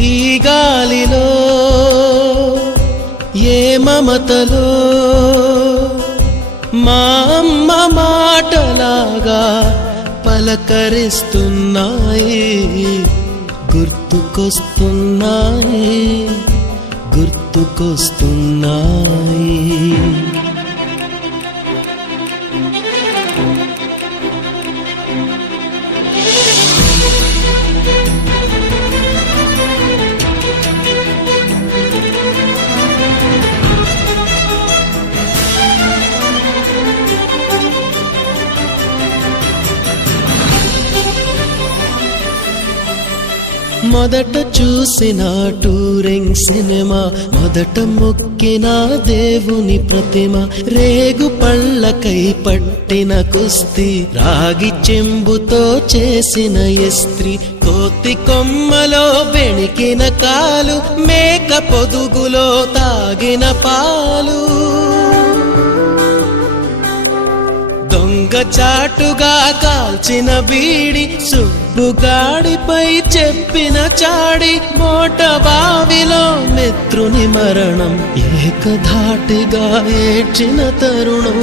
ఈ గాలిలో ఏ మమతలో మా అమ్మ మాటలాగా పలకరిస్తున్నాయి, గుర్తుకొస్తున్నాయి, గుర్తుకొస్తున్నాయి. మొదట చూసిన టూరింగ్ సినిమా, మొదట మొక్కిన దేవుని ప్రతిమ, రేగు పళ్ళకై పట్టిన కుస్తీ, రాగి చెంబుతో చేసిన ఇస్త్రీ, కోతి కొమ్మలో బెణికిన కాలు, మేక పొదుగులో తాగిన పాలు, దొంగ చాటుగా కాల్చిన బీడి, సుబ్బుగాడిపై చెప్పిన చాడి, మోట బావిలో మిత్రుని మరణం, ఏకధాటిగా ఏడ్చిన తరుణం.